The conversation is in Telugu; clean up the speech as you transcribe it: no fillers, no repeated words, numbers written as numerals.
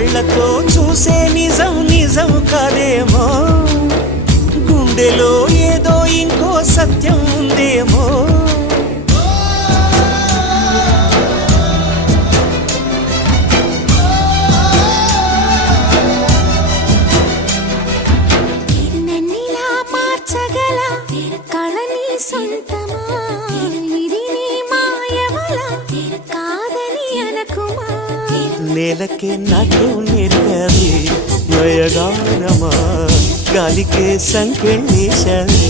కళ్ళతో చూసే నిజం నిజం కాదేమో, గుండెలో ఏదో ఇంకో సత్యం ఉందేమో. నేలకే నాటు నేర్పది నయగారమా, గాలికే సంకెళ్ళేశావే.